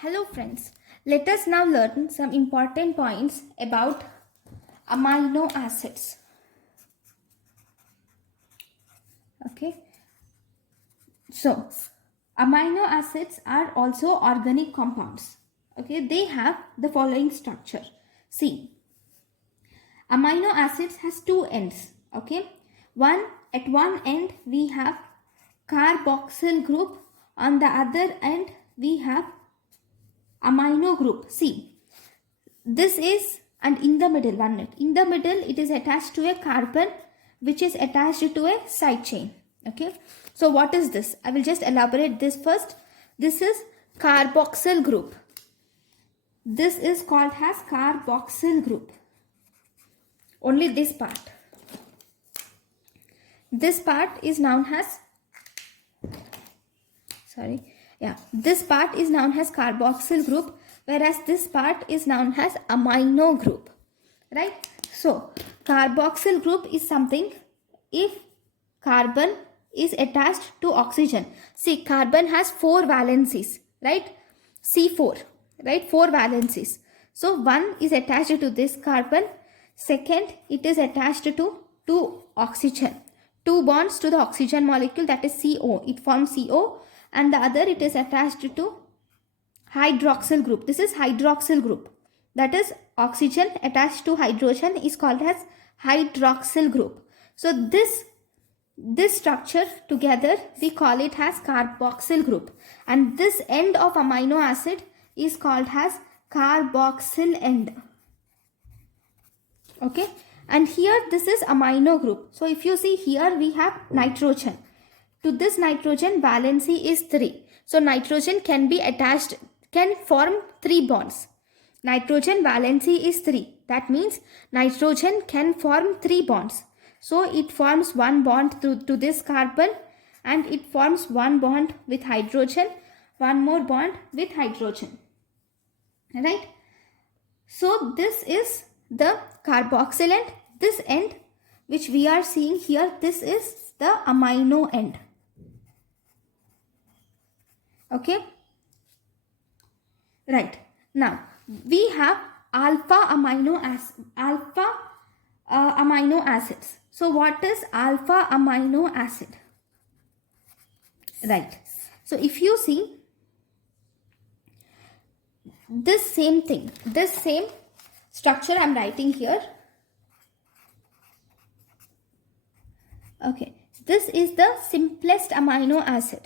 Hello friends, let us now learn some important points about amino acids. Okay, so amino acids are also organic compounds. Okay, they have the following structure. See, amino acids has two ends. Okay, at one end we have carboxyl group, on the other end we have amino group. See, this is, and in the middle, one minute, in the middle it is attached to a carbon which is attached to a side chain. Okay, so what is this? I will just elaborate this first. This is carboxyl group. This is called as carboxyl group. Only this part. This part is known as, this part is known as carboxyl group, whereas this part is known as amino group, right? So carboxyl group is something if carbon is attached to oxygen. See, carbon has 4 valencies, right? C4, right? 4 valencies. So one is attached to this carbon. Second, it is attached to oxygen. 2 bonds to the oxygen molecule, that is CO. It forms CO. And the other, it is attached to hydroxyl group. This is hydroxyl group. That is, oxygen attached to hydrogen is called as hydroxyl group. So this structure together we call it as carboxyl group, and this end of amino acid is called as carboxyl end. Okay, and here this is amino group. So if you see here, we have nitrogen. To this nitrogen, valency is 3. So nitrogen can be attached, can form 3 bonds. Nitrogen valency is 3. That means nitrogen can form 3 bonds. So it forms 1 bond to this carbon, and it forms 1 bond with hydrogen, 1 more bond with hydrogen. Right? So this is the carboxyl end. This end which we are seeing here, this is the amino end. Okay, right. Now we have alpha amino acids. So what is alpha amino acid? Right. So if you see this same thing, this same structure I am writing here. Okay, this is the simplest amino acid.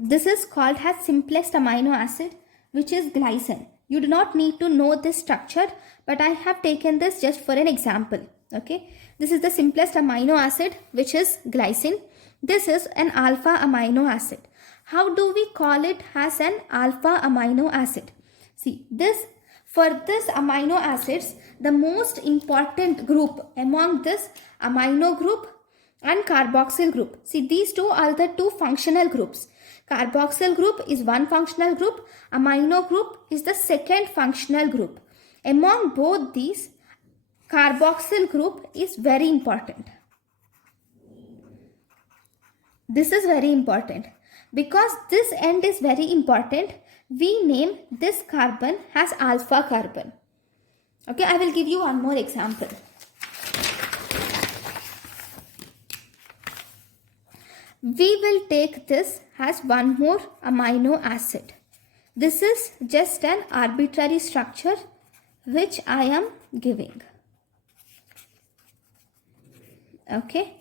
This is called as simplest amino acid, which is glycine. You do not need to know this structure, but I have taken this just for an example. Okay, this is the simplest amino acid, which is glycine. This is an alpha amino acid. How do we call it as an alpha amino acid? See, for this amino acids, the most important group among this amino group and carboxyl group. See, these two are the 2 functional groups. Carboxyl group is 1 functional group. Amino group is the 2nd functional group. Among both these, carboxyl group is very important. This is very important. Because this end is very important, we name this carbon as alpha carbon. Okay, I will give you one more example. We will take this as one more amino acid. This is just an arbitrary structure which I am giving. Okay,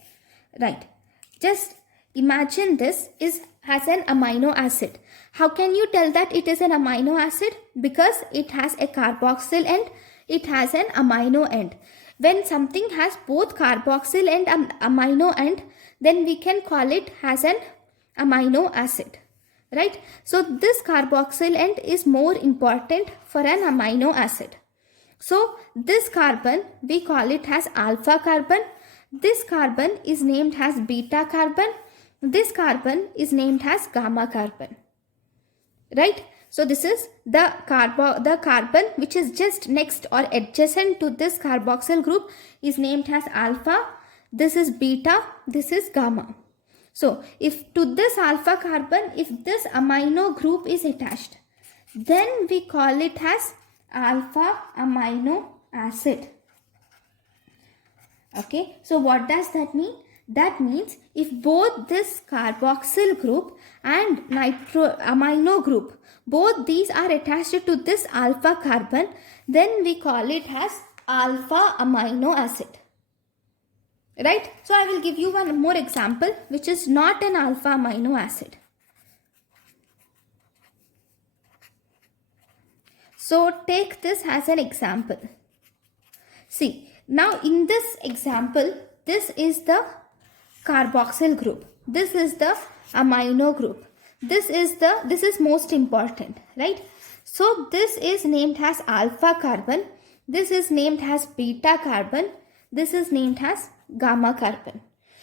right. Just imagine this has an amino acid. How can you tell that it is an amino acid? Because it has a carboxyl end, it has an amino end. When something has both carboxyl end and amino end, then we can call it as an amino acid, right? So this carboxyl end is more important for an amino acid. So this carbon, we call it as alpha carbon. This carbon is named as beta carbon. This carbon is named as gamma carbon, right? So this is the carbon which is just next or adjacent to this carboxyl group is named as alpha. This is beta, this is gamma. So if to this alpha carbon, if this amino group is attached, then we call it as alpha amino acid. Okay, so what does that mean? That means if both this carboxyl group and amino group, both these are attached to this alpha carbon, then we call it as alpha amino acid. Right? So I will give you one more example which is not an alpha amino acid. So take this as an example. See, now in this example, this is the carboxyl group. This is the amino group. This is most important, right? So this is named as alpha carbon. This is named as beta carbon. This is named as gamma carbon.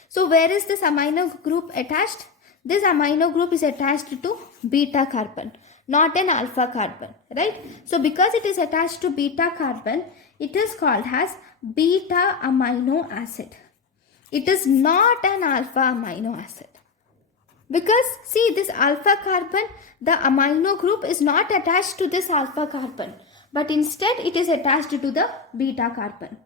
So where is this amino group attached? This amino group is attached to beta carbon, not an alpha carbon, right? So because it is attached to beta carbon, it is called as beta amino acid. It is not an alpha amino acid. Because see, this alpha carbon, the amino group is not attached to this alpha carbon, but instead it is attached to the beta carbon.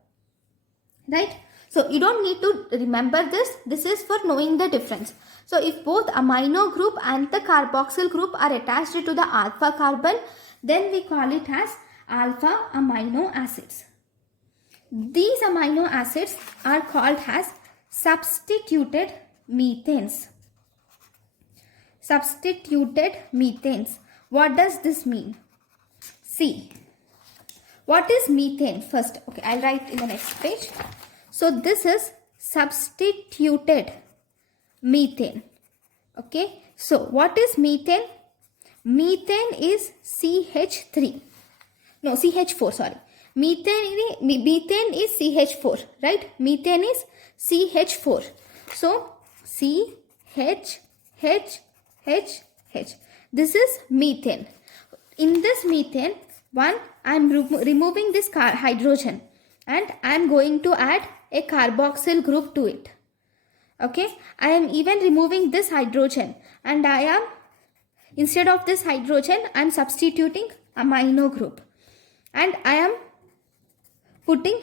Right? So you don't need to remember this. This is for knowing the difference. So if both amino group and the carboxyl group are attached to the alpha carbon, then we call it as alpha amino acids. These amino acids are called as substituted methanes. Substituted methanes. What does this mean? See, what is methane? First, okay, I'll write in the next page. So this is substituted methane. Okay, so what is methane? Methane is CH3. No, CH4, sorry. Methane is CH4, right? Methane is CH4. So CH. This is methane. In this methane, I am removing this hydrogen and I am going to add a carboxyl group to it. Okay, I am even removing this hydrogen and I am, instead of this hydrogen, I am substituting amino group. And I am putting,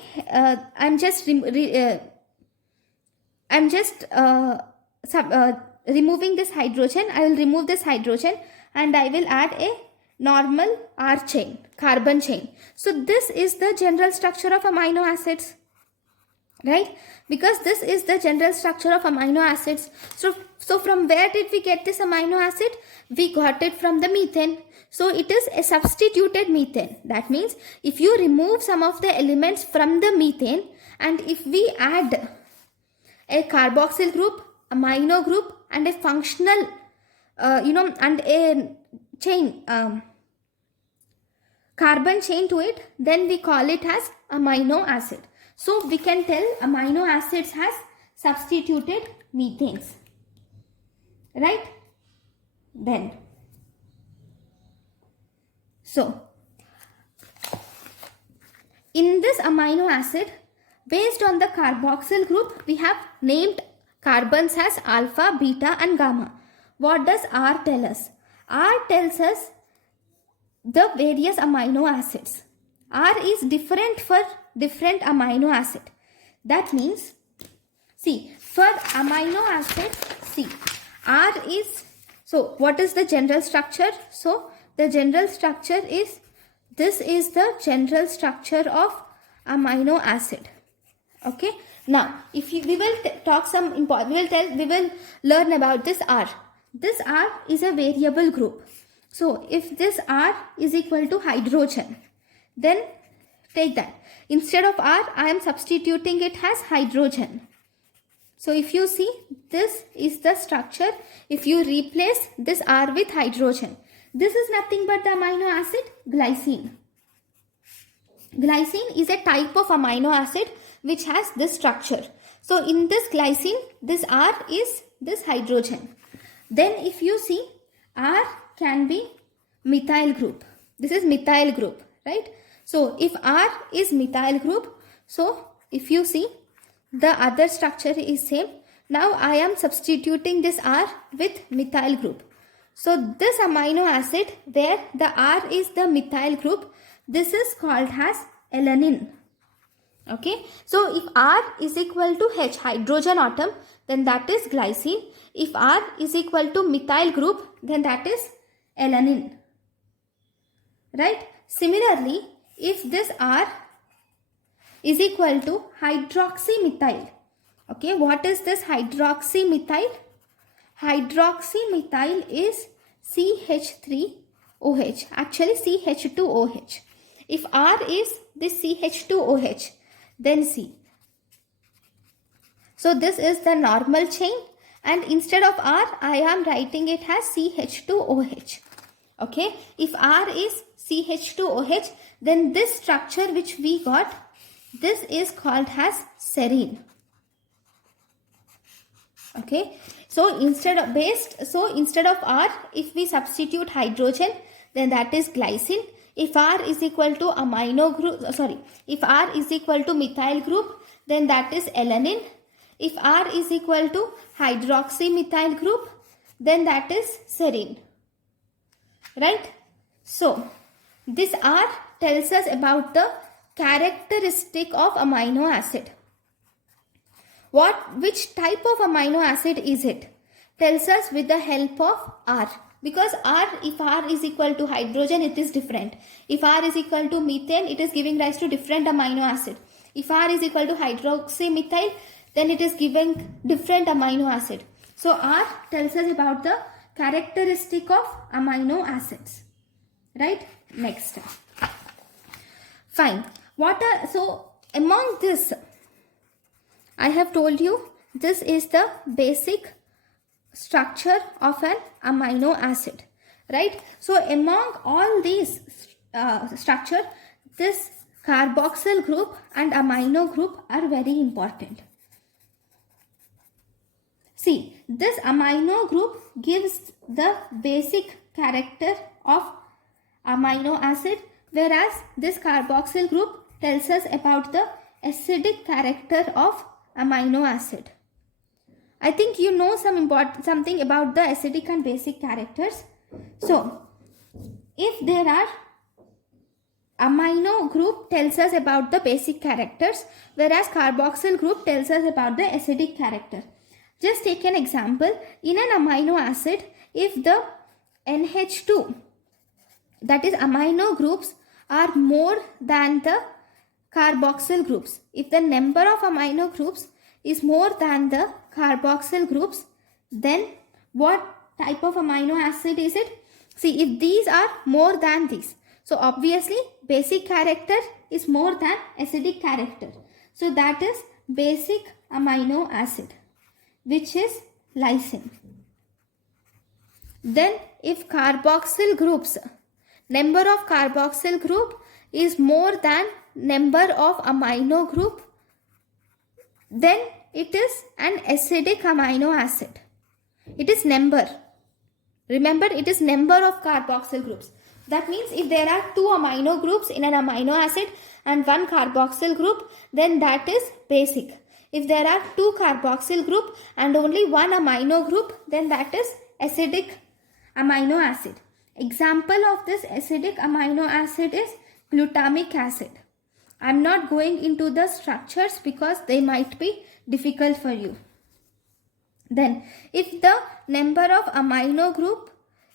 removing this hydrogen. I will remove this hydrogen and I will add a normal R chain, carbon chain. So this is the general structure of amino acids, right? Because this is the general structure of amino acids. So from where did we get this amino acid? We got it from the methane. So it is a substituted methane. That means if you remove some of the elements from the methane and if we add a carboxyl group, amino group and a functional, and a chain, carbon chain to it, then we call it as amino acid. So we can tell amino acids has substituted methanes, right? Then, so in this amino acid, based on the carboxyl group, we have named carbons as alpha, beta and gamma. What does R tell us? R tells us the various amino acids. R is different for different amino acid. That means, see, for amino acid, see, R is, so what is the general structure? So the general structure is, this is the general structure of amino acid. Okay. Now, if we will talk we will learn about this R. This R is a variable group. So if this R is equal to hydrogen, then take that. Instead of R, I am substituting it as hydrogen. So if you see, this is the structure. If you replace this R with hydrogen, this is nothing but the amino acid glycine. Glycine is a type of amino acid which has this structure. So in this glycine, this R is this hydrogen. Then if you see, R can be methyl group. This is methyl group, right? So if R is methyl group, so if you see, the other structure is same. Now I am substituting this R with methyl group. So this amino acid where the R is the methyl group, this is called as alanine. Okay, so if R is equal to H, hydrogen atom, then that is glycine. If R is equal to methyl group, then that is alanine. Right? Similarly, if this R is equal to hydroxymethyl. Okay, what is this hydroxymethyl? Hydroxymethyl is CH3OH, actually CH2OH. If R is this CH2OH, then C. So this is the normal chain, and instead of R, I am writing it as CH2OH. Okay, if R is CH2OH, then this structure which we got, this is called as serine. Okay, so instead of R, if we substitute hydrogen, then that is glycine. If R is equal to amino group, if R is equal to methyl group, then that is alanine. If R is equal to hydroxymethyl group, then that is serine. Right? So this R tells us about the characteristic of amino acid. Which type of amino acid is it? Tells us with the help of R. Because if R is equal to hydrogen, it is different. If R is equal to methane, it is giving rise to different amino acid. If R is equal to hydroxymethyl, then it is giving different amino acid. So R tells us about the characteristic of amino acids. Right? Next. Fine. So among this, I have told you this is the basic structure of an amino acid, right? So among all these structure, this carboxyl group and amino group are very important. See, this amino group gives the basic character of amino acid, whereas this carboxyl group tells us about the acidic character of amino acid. I think you know something about the acidic and basic characters. So, if there are amino group tells us about the basic characters, whereas carboxyl group tells us about the acidic character. Just take an example. In an amino acid, if the NH2, that is amino groups, are more than the carboxyl groups, if the number of amino groups is more than the carboxyl groups, then what type of amino acid is it? See, if these are more than these, so obviously basic character is more than acidic character. So that is basic amino acid, which is lysine. Then if carboxyl groups, number of carboxyl group is more than number of amino group, then it is an acidic amino acid. It is number. Remember, it is number of carboxyl groups. That means if there are 2 amino groups in an amino acid and 1 carboxyl group, then that is basic. If there are 2 carboxyl group and only 1 amino group, then that is acidic amino acid. Example of this acidic amino acid is glutamic acid. I am not going into the structures because they might be difficult for you. Then, if the number of amino group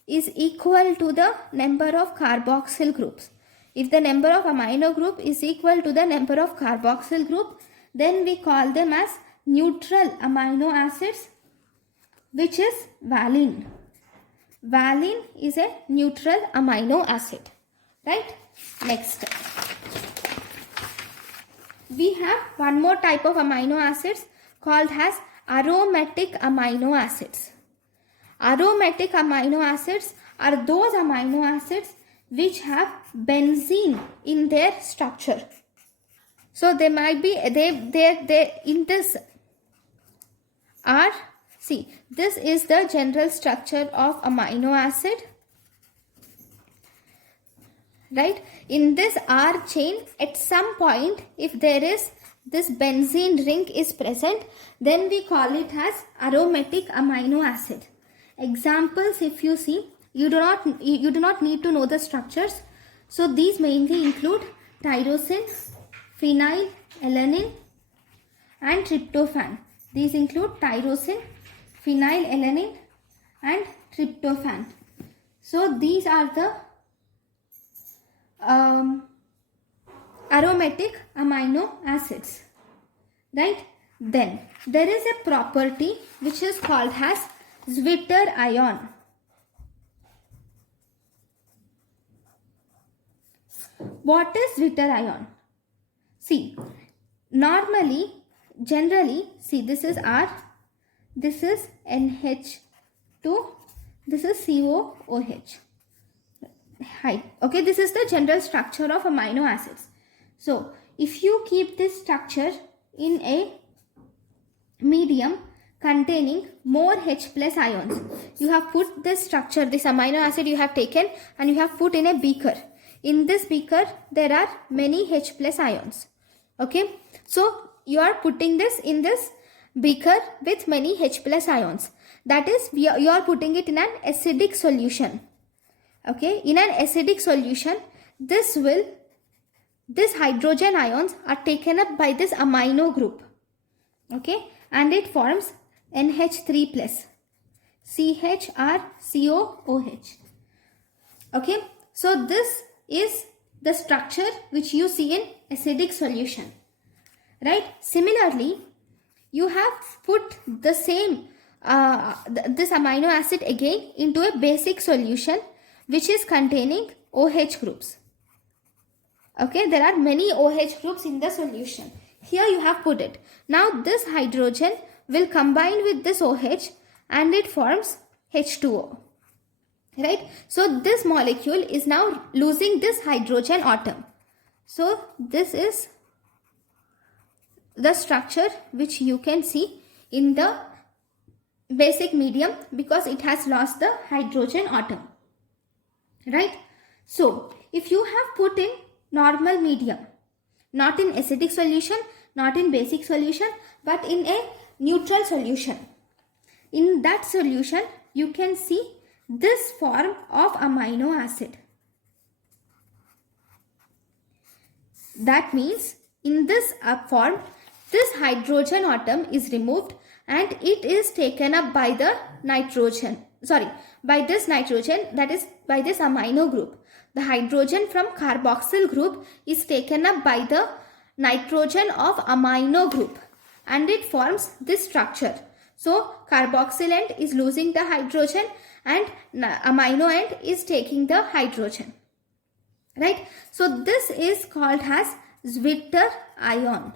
is equal to the number of carboxyl groups, if the number of amino group is equal to the number of carboxyl group, then we call them as neutral amino acids, which is valine. Valine is a neutral amino acid. Right? Next. We have one more type of amino acids called as aromatic amino acids. Aromatic amino acids are those amino acids which have benzene in their structure. So they might be, they in this are, see, this is the general structure of amino acid. Right? In this R chain, at some point, if there is this benzene ring is present, then we call it as aromatic amino acid. Examples, if you see, you do not need to know the structures. So these mainly include tyrosine, phenylalanine and tryptophan. These include tyrosine, phenylalanine and tryptophan. So these are the aromatic amino acids, right? Then there is a property which is called as Zwitter ion. What is Zwitter ion? See, generally, see, this is R, this is NH2, this is COOH. Hi. Okay, this is the general structure of amino acids. So if you keep this structure in a medium containing more H plus ions, you have put this structure, this amino acid you have taken and you have put in a beaker. In this beaker there are many H plus ions. Okay, so you are putting this in this beaker with many H plus ions. That is, you are putting it in an acidic solution. Okay, in an acidic solution, this hydrogen ions are taken up by this amino group. Okay, and it forms NH3 plus CHRCOOH. Okay, so this is the structure which you see in acidic solution, right? Similarly, you have put the same this amino acid again into a basic solution which is containing OH groups. Okay, there are many OH groups in the solution. Here you have put it. Now this hydrogen will combine with this OH and it forms H2O. Right? So this molecule is now losing this hydrogen atom. So this is the structure which you can see in the basic medium because it has lost the hydrogen atom. Right? So if you have put in normal medium, not in acidic solution, not in basic solution, but in a neutral solution, in that solution you can see this form of amino acid. That means in this form, this hydrogen atom is removed and it is taken up by the nitrogen. By this nitrogen, that is by this amino group. The hydrogen from carboxyl group is taken up by the nitrogen of amino group and it forms this structure. So carboxyl end is losing the hydrogen and amino end is taking the hydrogen. Right? So this is called as Zwitter ion.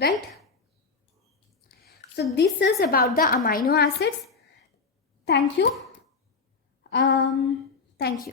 Right? So this is about the amino acids. Thank you. Thank you.